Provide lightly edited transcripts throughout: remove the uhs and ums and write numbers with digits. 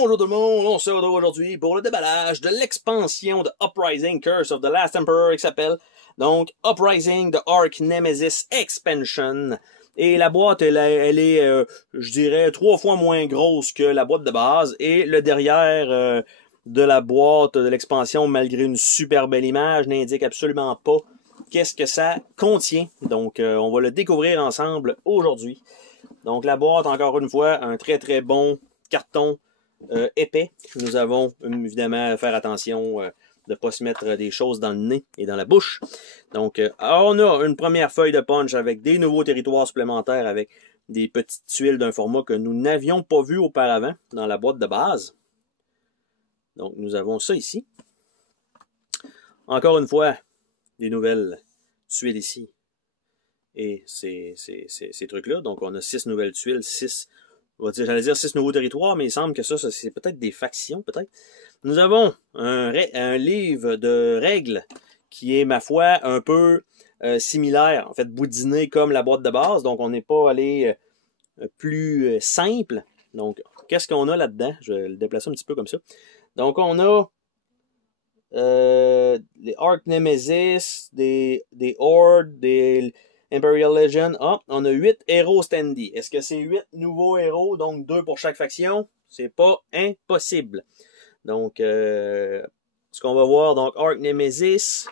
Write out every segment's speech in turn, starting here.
Bonjour tout le monde, on se retrouve aujourd'hui pour le déballage de l'expansion de Uprising Curse of the Last Emperor qui s'appelle donc Uprising the Arch Nemesis Expansion. Et la boîte, elle est je dirais, 3 fois moins grosse que la boîte de base. Et le derrière de la boîte de l'expansion, malgré une super belle image, n'indique absolument pas qu'est-ce que ça contient. Donc, on va le découvrir ensemble aujourd'hui. Donc, la boîte, encore une fois, un très très bon carton épais. Nous avons évidemment à faire attention de ne pas se mettre des choses dans le nez et dans la bouche. Donc, on a une première feuille de punch avec des nouveaux territoires supplémentaires avec des petites tuiles d'un format que nous n'avions pas vu auparavant dans la boîte de base. Donc, nous avons ça ici. Encore une fois, des nouvelles tuiles ici. Et ces trucs-là. Donc, on a 6 nouvelles tuiles, 6... J'allais dire 6 nouveaux territoires, mais il semble que ça c'est peut-être des factions, peut-être. Nous avons un livre de règles qui est, ma foi, un peu similaire, en fait, boudiné comme la boîte de base. Donc, on n'est pas allé plus simple. Donc, qu'est-ce qu'on a là-dedans? Je vais le déplacer un petit peu comme ça. Donc, on a les Arch Nemesis, des Hordes, des... Imperial Legend. Ah, on a 8 héros standy. Est-ce que c'est 8 nouveaux héros, donc 2 pour chaque faction? C'est pas impossible. Donc, ce qu'on va voir, donc, Arch Nemesis.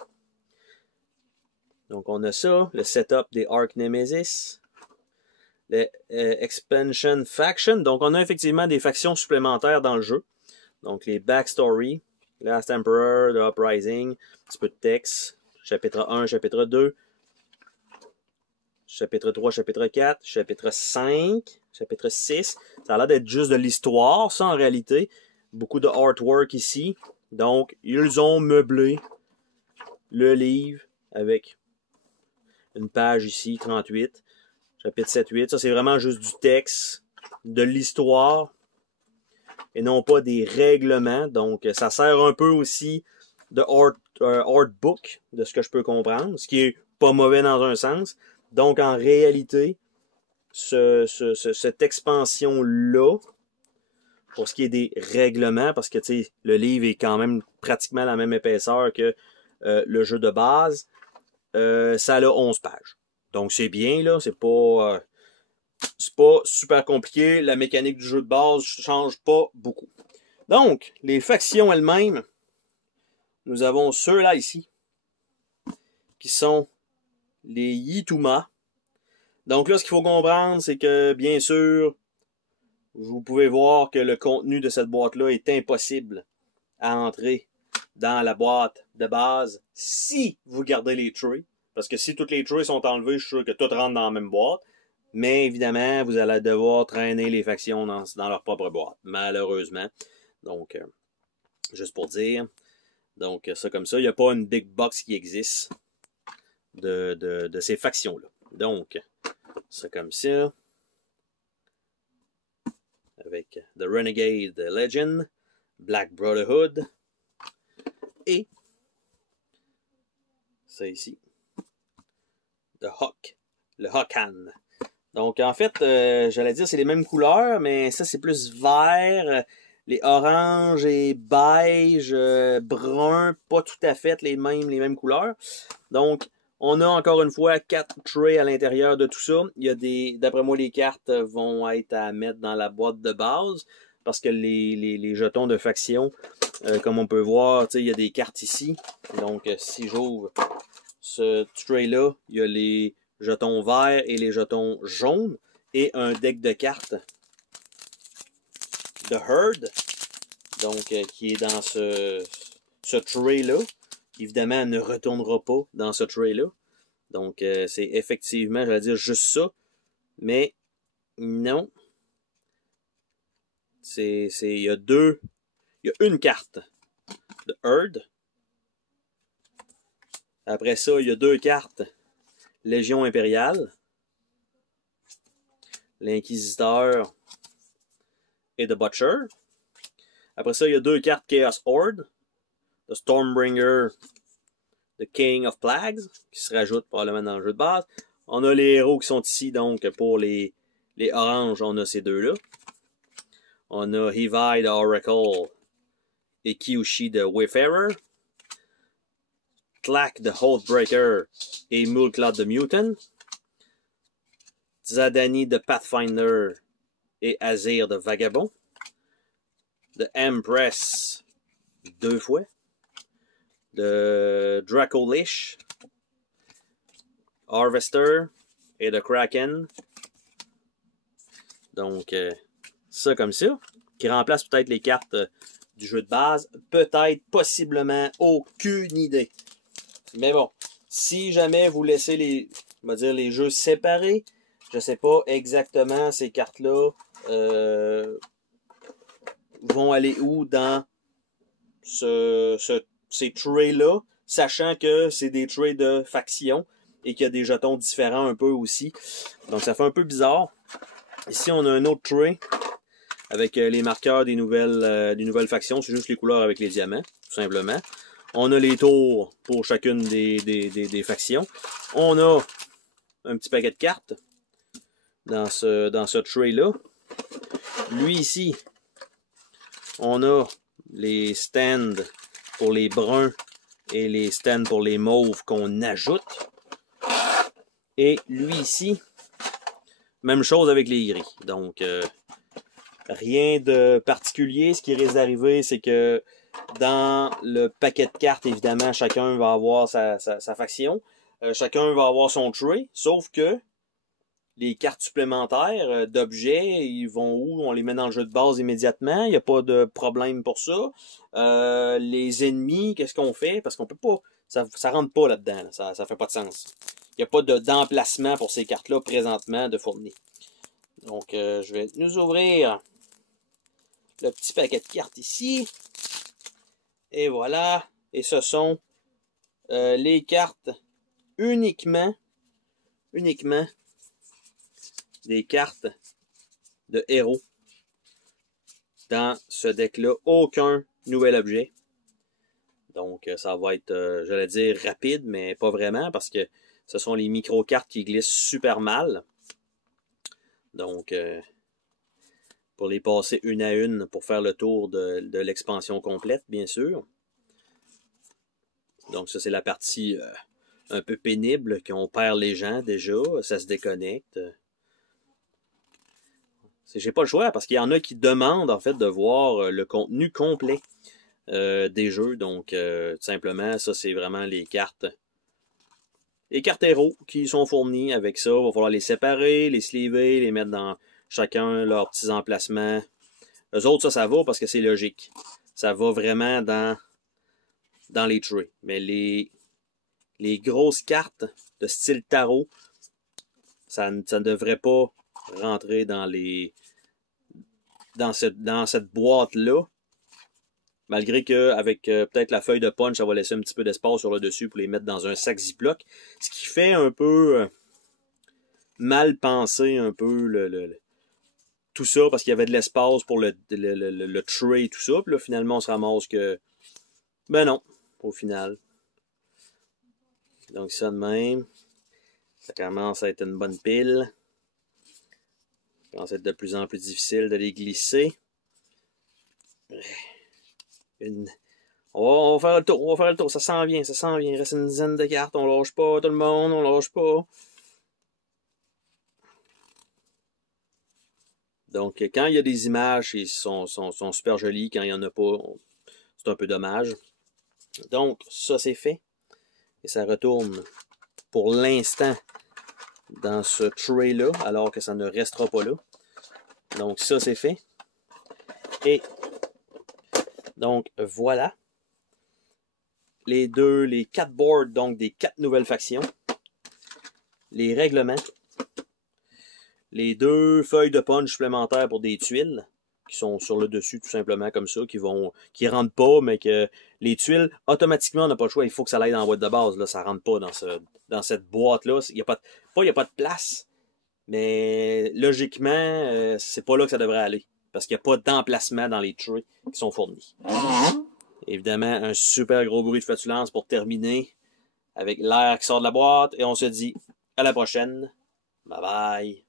Donc, on a ça, le setup des Arch Nemesis. Le Expansion Faction. Donc, on a effectivement des factions supplémentaires dans le jeu. Donc, les Backstory, Last Emperor, The Uprising, un petit peu de texte, chapitre 1, chapitre 2. Chapitre 3, chapitre 4, chapitre 5, chapitre 6. Ça a l'air d'être juste de l'histoire, ça, en réalité. Beaucoup de artwork ici. Donc, ils ont meublé le livre avec une page ici, 38. Chapitre 7, 8. Ça, c'est vraiment juste du texte, de l'histoire, et non pas des règlements. Donc, ça sert un peu aussi de artbook, de ce que je peux comprendre, ce qui est pas mauvais dans un sens. Donc, en réalité, cette expansion-là, pour ce qui est des règlements, parce que le livre est quand même pratiquement la même épaisseur que le jeu de base, ça a 11 pages. Donc, c'est bien, là, c'est pas super compliqué. La mécanique du jeu de base ne change pas beaucoup. Donc, les factions elles-mêmes, nous avons ceux-là ici, qui sont les Yituma. Donc là, ce qu'il faut comprendre, c'est que, bien sûr, vous pouvez voir que le contenu de cette boîte-là est impossible à entrer dans la boîte de base si vous gardez les trays. Parce que si toutes les trays sont enlevées, je suis sûr que tout rentre dans la même boîte. Mais évidemment, vous allez devoir traîner les factions dans leur propre boîte, malheureusement. Donc, juste pour dire. Donc, ça comme ça, il n'y a pas une big box qui existe de ces factions-là. Donc, ça comme ça. Avec The Renegade Legend, Black Brotherhood. Et ça ici. The Hawk. Le Hawkan. Donc, en fait, j'allais dire c'est les mêmes couleurs, mais ça, c'est plus vert. Les oranges et beige, brun, pas tout à fait les mêmes couleurs. Donc, on a encore une fois 4 trays à l'intérieur de tout ça. Il y a d'après moi, les cartes vont être à mettre dans la boîte de base parce que les jetons de faction, comme on peut voir, il y a des cartes ici. Donc, si j'ouvre ce tray-là, il y a les jetons verts et les jetons jaunes et un deck de cartes de Herd, donc qui est dans ce tray-là, qui évidemment ne retournera pas dans ce tray-là. Donc c'est effectivement, j'allais dire juste ça, mais non. Il y a une carte de Herd. Après ça, il y a 2 cartes Légion impériale, l'Inquisiteur et The Butcher. Après ça, il y a 2 cartes Chaos Horde, The Stormbringer, The King of Plagues, qui se rajoutent probablement dans le jeu de base. On a les héros qui sont ici, donc pour les oranges, on a ces deux-là. On a Hivai de Oracle et Kyushi de Wayfarer. Tlack de Oathbreaker et Mulcloud de Mutant. Zadani de Pathfinder et Azir de Vagabond. De Empress 2 fois. De Dracolish. Harvester et de Kraken. Donc, ça comme ça. Qui remplace peut-être les cartes du jeu de base. Peut-être, possiblement, aucune idée. Mais bon, si jamais vous laissez les jeux séparés, je sais pas exactement ces cartes-là vont aller où dans ces trays-là, sachant que c'est des trays de factions et qu'il y a des jetons différents un peu aussi. Donc ça fait un peu bizarre. Ici, on a un autre tray avec les marqueurs des nouvelles factions. C'est juste les couleurs avec les diamants, tout simplement. On a les tours pour chacune des factions. On a un petit paquet de cartes dans ce tray-là. Lui ici, on a les stands pour les bruns et les stands pour les mauves qu'on ajoute. Et lui ici, même chose avec les gris. Donc, rien de particulier. Ce qui risque d'arriver, c'est que dans le paquet de cartes, évidemment, chacun va avoir sa faction. Chacun va avoir son tray, sauf que les cartes supplémentaires d'objets, ils vont où? On les met dans le jeu de base immédiatement. Il n'y a pas de problème pour ça. Les ennemis, qu'est-ce qu'on fait? Parce qu'on peut pas... Ça rentre pas là-dedans. Là. Ça fait pas de sens. Il n'y a pas d'emplacement pour ces cartes-là présentement de fourni. Donc, je vais nous ouvrir le petit paquet de cartes ici. Et voilà. Et ce sont les cartes uniquement des cartes de héros. Dans ce deck-là, aucun nouvel objet. Donc, ça va être, j'allais dire, rapide, mais pas vraiment, parce que ce sont les micro-cartes qui glissent super mal. Donc, pour les passer une à une, pour faire le tour de l'expansion complète, bien sûr. Donc, ça, c'est la partie un peu pénible, qu'on perd les gens déjà, ça se déconnecte. J'ai pas le choix, parce qu'il y en a qui demandent, en fait, de voir le contenu complet des jeux. Donc, tout simplement, ça, c'est vraiment les cartes héros qui sont fournies avec ça. Il va falloir les séparer, les sleever, les mettre dans chacun leurs petits emplacements. Eux autres, ça va parce que c'est logique. Ça va vraiment dans les trays. Mais les grosses cartes de style tarot, ça ne devrait pas rentrer dans cette boîte-là. Malgré qu'avec peut-être la feuille de punch, ça va laisser un petit peu d'espace sur le dessus pour les mettre dans un sac Ziploc. Ce qui fait un peu mal penser un peu tout ça, parce qu'il y avait de l'espace pour le tray et tout ça. Puis là, finalement, on se ramasse que... Ben non, au final. Donc ça de même. Ça commence à être une bonne pile. Ça commence à être de plus en plus difficile de les glisser. On va faire le tour, ça s'en vient. Il reste une dizaine de cartes, on lâche pas tout le monde, on lâche pas. Donc, quand il y a des images, ils sont super jolis. Quand il n'y en a pas, c'est un peu dommage. Donc, ça c'est fait. Et ça retourne pour l'instant dans ce tray-là, alors que ça ne restera pas là. Donc, ça c'est fait. Et donc, voilà. Les 4 boards, donc des 4 nouvelles factions. Les règlements. Les 2 feuilles de punch supplémentaires pour des tuiles, qui sont sur le dessus tout simplement comme ça, qui rentrent pas, mais que les tuiles, automatiquement, on n'a pas le choix, il faut que ça aille dans la boîte de base. Là, ça rentre pas dans cette boîte-là. Il n'y a pas de place, mais logiquement, c'est pas là que ça devrait aller. Parce qu'il n'y a pas d'emplacement dans les trays qui sont fournis. Évidemment, un super gros bruit de flatulence pour terminer avec l'air qui sort de la boîte. Et on se dit à la prochaine. Bye bye.